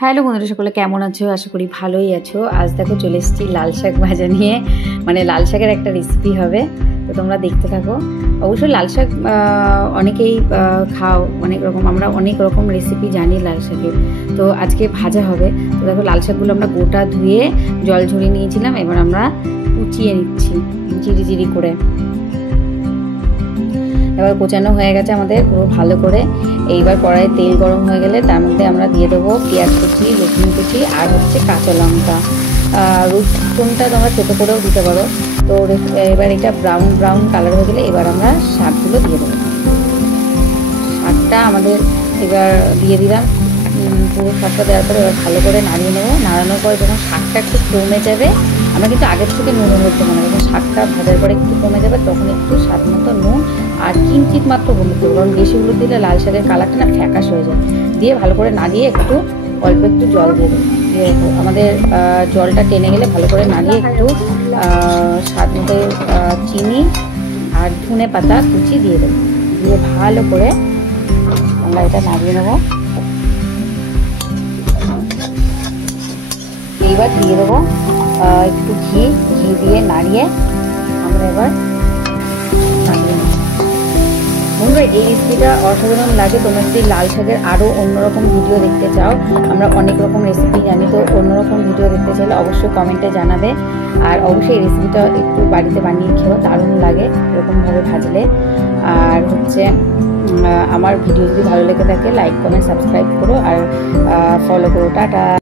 Hello বন্ধুরা, সকলে কেমন আছো? আশা করি ভালোই আছো। আজ দেখো চলে এসেছি লাল শাক ভাজা নিয়ে, মানে লাল শাকের একটা রেসিপি হবে, তো তোমরা দেখতে থাকো। অবশ্যই লাল শাক অনেকেই খাও, অনেক রকম, আমরা অনেক রকম রেসিপি জানি লাল শাকের। তো আজকে ভাজা হবে। তো দেখো লাল শাকগুলো আমরা গোটা ধুয়ে জল ঝরিয়ে নিয়েছিলাম, এবার আমরা কুচিয়ে নিচ্ছি জিরি করে। এবার কোচানো হয়ে গেছে আমাদের পুরো ভালো করে। এইবার কড়াইয়ে তেল গরম হয়ে গেলে তার মধ্যে আমরা দিয়ে দেবো পেঁয়াজ কুচি, রসুন কুচি আর হচ্ছে কাঁচা লঙ্কা। রসুনটা তোমরা ছোটো করেও দিতে পারো। তো এবার এটা ব্রাউন কালার হয়ে গেলে এবার আমরা শাকগুলো দিয়ে দেবো। শাকটা আমাদের এবার দিয়ে দিলাম। পুরো শাকটা দেওয়ার পরে এবার ভালো করে নাড়িয়ে নেবো। নাড়ানোর পরে যখন শাকটা একটু কমে যাবে, আমরা কিন্তু আগের থেকে নুন হলুদ দেবো না, যখন শাকটা ভাজার পরে একটু কমে যাবে তখন একটু স্বাদ মতো নুন আর কিঞ্চিত মাত্র হলুদ দেবো, কারণ বেশি হলুদ দিলে লাল শাকের কালারটা না ফ্যাকাশ হয়ে যায়। দিয়ে ভালো করে নাড়িয়ে অল্প একটু জল দিয়ে দেবো। দিয়ে আমাদের জলটা টেনে গেলে ভালো করে নাড়িয়ে একটু স্বাদ মতো চিনি আর ধনে পাতা কুচি দিয়ে দেবো। দিয়ে ভালো করে আমরা এটা নাড়িয়ে নেবো। এইবার দিয়ে দেবো একটু ঘি দিয়ে নাড়িয়ে আমরা এবার নামিয়ে নেব। বন্ধুরা, এই রেসিপিটা অসাধারণ লাগে। তোমরা যদি লাল শাকের আরও অন্যরকম ভিডিও দেখতে চাও, আমরা অনেক রকম রেসিপি জানি, তো অন্যরকম ভিডিও দেখতে চাইলে অবশ্যই কমেন্টে জানাবে। আর অবশ্যই এই রেসিপিটা একটু বাড়িতে বানিয়ে খেও, দারুণ লাগে এরকমভাবে ভাজলে। আর হচ্ছে আমার ভিডিও যদি ভালো লেগে থাকে লাইক কমেন্ট সাবস্ক্রাইব করো আর ফলো করো। টাটা।